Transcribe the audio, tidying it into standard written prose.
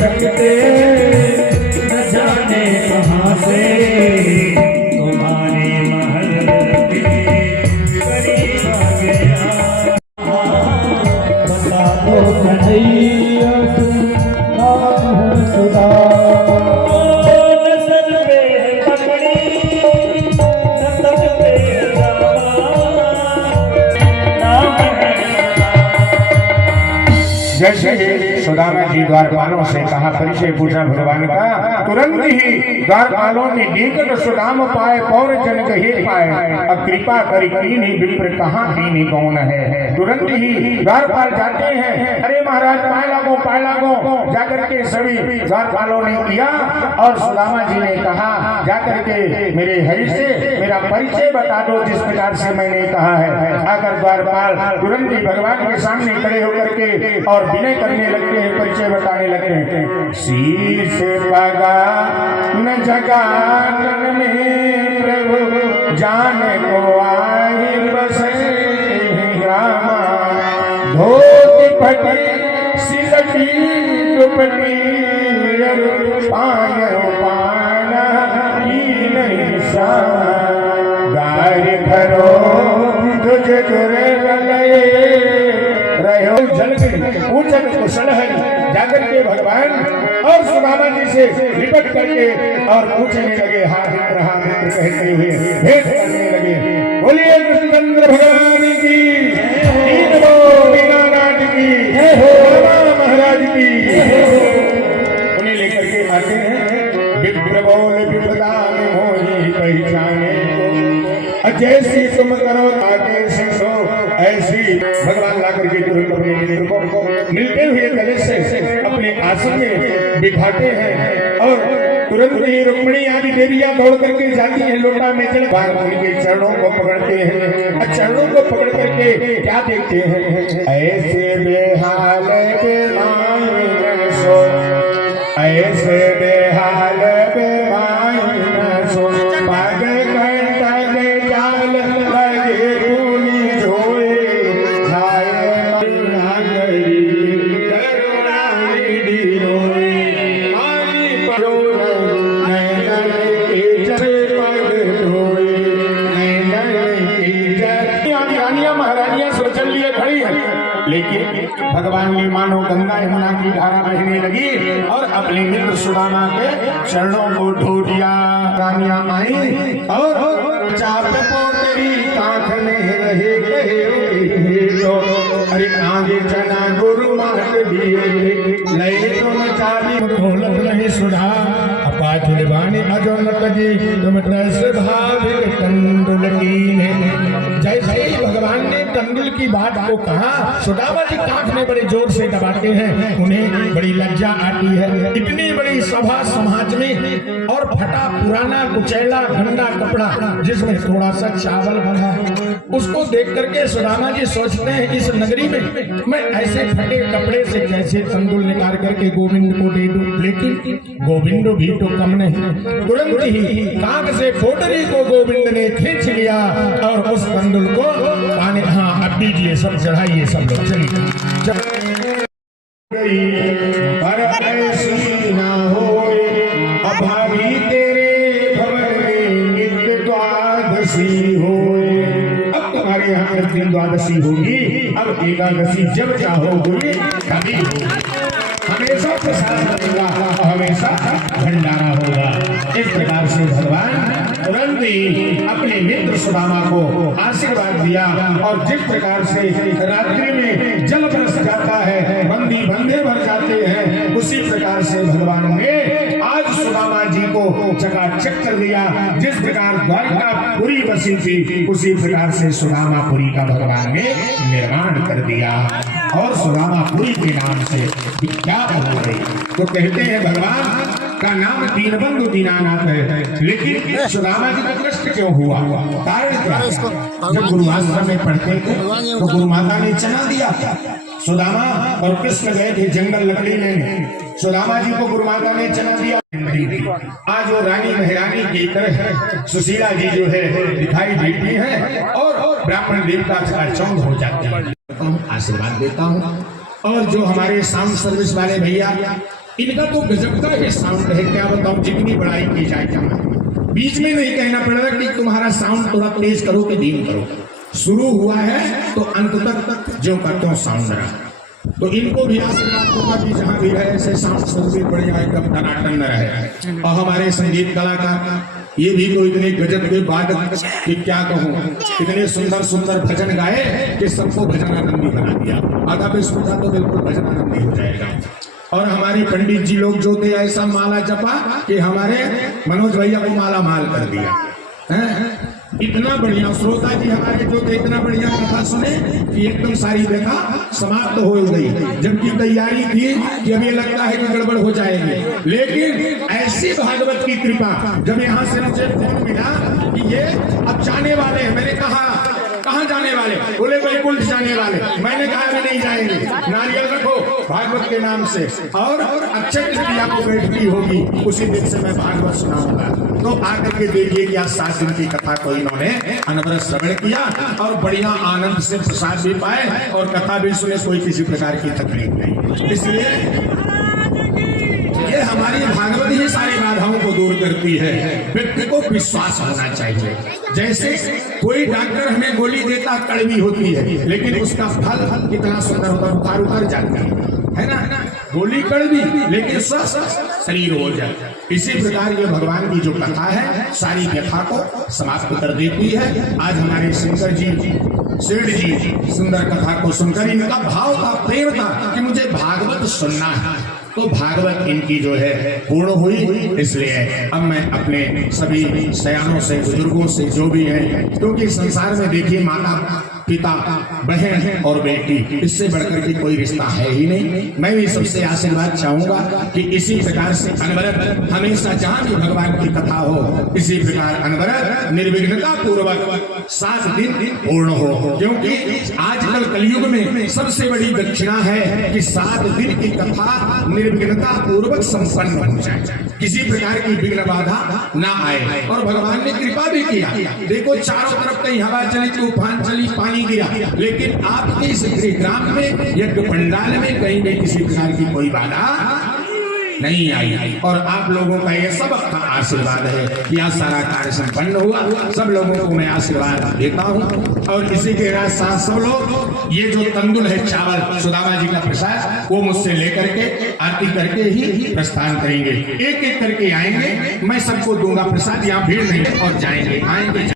सकते न जाने कहाँ से तुम्हारे महल के करीब आ गया। बता दो कन्हैया सुधा जैसे सुदामा जी द्वारपालों से कहा, परिचय पूछा भगवान का, तुरंत ही द्वारपालों ने देखकर सुदाम पाए पौर जन कहे पाए, अब कृपा करी कीन्ही विप्र कहाँ कीन्ही कौन है। तुरंत ही द्वारपाल जाते हैं, अरे महाराज पाए लागो जाकर के सभी द्वारपालों ने किया और सुदामा जी ने कहा जाकर के मेरे हरि से मेरा परिचय बता दो जिस प्रकार से मैंने कहा है। आकर द्वारपाल तुरंत ही भगवान के सामने खड़े होकर के और विनय करने लगते हैं, परिचय बताने लगते हैं। शीश पगा न जगान में प्रभु जान को आए बसे रामा, धोती फटी सिलटी दुपटी पाय पाना की नहीं सा गाय घरो तुझे तुरे रहे जल पूछन कुशल है। जाकर के भगवान और सुदामा जी से लिपट करके और पूछने लगे, हाँ मित्र कहते हुए भेंट करने लगे। बोलिए कृष्णचंद्र भगवान की, मीनानाथ की, महाराज की। उन्हें लेकर के आते हैं, विप्र बोल विपदा में मोही पहचाने को, जैसी तुम करो ताके सो ऐसी। भगवान लाकर के तुरंत अपने मित्र को मिलते हुए कलश से अपने आसन में बिठाते हैं और तुरंत ही रुक्मिणी आदि देवियां दौड़ करके जाती हैं, लोटा में जल भर उनके चरणों को पकड़ते हैं। चरणों को पकड़ करके क्या देखते हैं, ऐसे बेहाल बेमाई न सो, ऐसे बेहाल बेमाई न सो, पागे घंटा के जाल लगे पूनी झोए, लेकिन भगवान ने मानो गंगा यमुना की धारा बहने लगी और अपने मित्र सुदामा के चरणों को ढो दिया। रानियां आई और चाप पोतरी कांख में रहे कहे तो, अरे आगे चना गुरु मात दिए लय तुम चाबी ढोलक नहीं सुधा, अपाचुलवानी अजोनत जी तुम रस भाविक तंडुल कीन्हे। जैसे ही भगवान ने तंडुल की बात को कहा, सुदामा जी कांख में बड़े जोर से दबाते हैं, उन्हें बड़ी लज्जा आती है। इतनी बड़ी सभा समाज में और फटा पुराना कुचैला गंदा कपड़ा जिसमें थोड़ा सा चावल बना, उसको देख करके सुदामा जी सोचते हैं इस नगरी में मैं ऐसे फटे कपड़े से कैसे तंदुल निकाल करके गोविंद को दे दूं। लेकिन गोविंद भी तो कम नहीं, तुरंत ही कांख से पोटरी को गोविंद ने खींच लिया और उस तंदुल को पानी, हाँ अब दीजिए सब चढ़ाइए सब लोग चलिए। पर ऐसी ना होए अभागी तेरे भवन में नित्य द्वादशी होए। अब तुम्हारे यहाँ दिन द्वादशी होगी, अब एकादशी जब चाहोगे कभी होगी। हमेशा प्रसाद बनेगा, हमेशा भंडारा होगा। इस प्रकार से भगवान तुरंत ही अपने मित्र सुदामा को आशीर्वाद दिया और जिस प्रकार से रात्रि में जल बरस जाता है, बंदी बंदे भर जाते हैं, उसी प्रकार से भगवान ने आज सुदामा जी को चकाचक कर दिया। जिस प्रकार द्वारकापुरी बसी थी, उसी प्रकार से सुदामापुरी का भगवान ने निर्माण कर दिया और सुदामापुरी के नाम से विख्यात हो गई। तो कहते हैं भगवान का नाम दीनबंधु दीनानाथ है, लेकिन सुदामा जी का कष्ट क्यों हुआ? कारण क्या? जब गुरुआश्रम में पढ़ते थे तो गुरु माता ने चना दिया था। सुदामा और कृष्ण गए थे जंगल लकड़ी लेने, सुदामा जी को गुरु माता ने चना दिया। आज वो रानी महारानी की तरह सुशीला जी जो है दिखाई देती है और ब्राह्मण देवता का चौंध हो जाते हैं। आशीर्वाद देता हूँ और जो हमारे साउंड सर्विस वाले भैया इनका तो गजब का ही साउंड है, क्या बताऊं, जितनी बड़ाई की जाए क्या। बीच में नहीं कहना पड़ेगा कि तुम्हारा साउंड थोड़ा तेज करो कि धीम करो, शुरू हुआ है तो अंत तक जो का त्यों साउंड रहा। तो इनको भी आशीर्वाद दूंगा कि जहां भी रहे ऐसे साउंड सर्विस बढ़िया एकदम टनाटन रहे। और हमारे संगीत कलाकार ये भी तो इतने गजब के वादक कि क्या कहूँ, इतने सुंदर सुंदर भजन गाए कि सबको भजनानंदी बना दिया। आधा पे सुनता तो बिल्कुल भजनानंदी हो जाएगा। और हमारे पंडित जी लोग जो थे ऐसा माला जपा कि हमारे मनोज भैया को माला माल कर दिया है। इतना बढ़िया श्रोता जी हमारे जो थे, इतना बढ़िया कथा सुने कि एकदम सारी व्यथा समाप्त हो गई, जबकि तैयारी थी कि अब ये लगता है कि गड़बड़ हो जाएगी। लेकिन ऐसी भागवत की कृपा, जब यहाँ से मुझे फोन मिला कि ये अब जाने वाले हैं, मैंने कहा कहाँ जाने वाले, बोले वैकुंठ जाने वाले। मैंने कहा अभी नहीं जाएंगे, नारियल रखो भागवत के नाम से, और अक्षय तृतीया आपको बैठती होगी, उसी दिन से मैं भागवत सुनाऊंगा। तो आकर के देखिए कि आज 7 दिन की कथा को इन्होंने अनवरत श्रवण किया और बढ़िया आनंद से प्रसाद भी पाए और कथा भी सुने, कोई किसी प्रकार की तकलीफ नहीं। इसलिए ये हमारी भागवत ही सारी बाधाओं को दूर करती है। व्यक्ति को विश्वास होना चाहिए। जैसे कोई डॉक्टर हमें गोली देता कड़वी होती है, लेकिन उसका फल कितना सुंदर होता है, बुखार उतर जाता है ना। गोली कड़वी लेकिन स्वस्थ शरीर हो जाता है। इसी प्रकार ये भगवान की जो कथा है सारी व्यथा को समाप्त कर देती है। आज हमारे शंकर जी सेठ जी सुंदर कथा को सुनकर इनका भाव था, प्रेम था कि मुझे भागवत सुनना है। तो भागवत इनकी जो है पूर्ण हुई। इसलिए अब मैं अपने सभी सयानों से, बुजुर्गों से जो भी है, क्योंकि संसार में देखिए माता पिता बहन और बेटी, इससे बढ़कर के कोई रिश्ता है ही नहीं। मैं भी सबसे आशीर्वाद चाहूंगा कि इसी प्रकार से अनवरत हमेशा जहां भी भगवान की कथा हो, इसी प्रकार अनवरत निर्विघ्नता पूर्वक 7 दिन पूर्ण हो। क्योंकि आजकल कलयुग में सबसे बड़ी दक्षिणा है कि 7 दिन की कथा निर्विघ्नता पूर्वक संपन्न हो जाए, किसी प्रकार की विघ्न बाधा ना आए। और भगवान ने कृपा भी किया। देखो चारों तरफ कहीं हवा चली, तूफान चली, पानी गिरा, लेकिन आपके इस ग्राम में यज्ञ पंडाल में कहीं भी किसी प्रकार की कोई बाधा नहीं आई। और आप लोगों का ये सबका आशीर्वाद है कि आज सारा कार्य संपन्न हुआ। सब लोगों को मैं आशीर्वाद देता हूँ। और इसी के साथ सब लोग ये जो तंदुल है चावल सुदामा जी का प्रसाद, वो मुझसे लेकर के आरती करके ही प्रस्थान करेंगे। एक एक करके आएंगे, मैं सबको दूंगा प्रसाद, यहाँ भीड़ नहीं और जाएंगे आएंगे।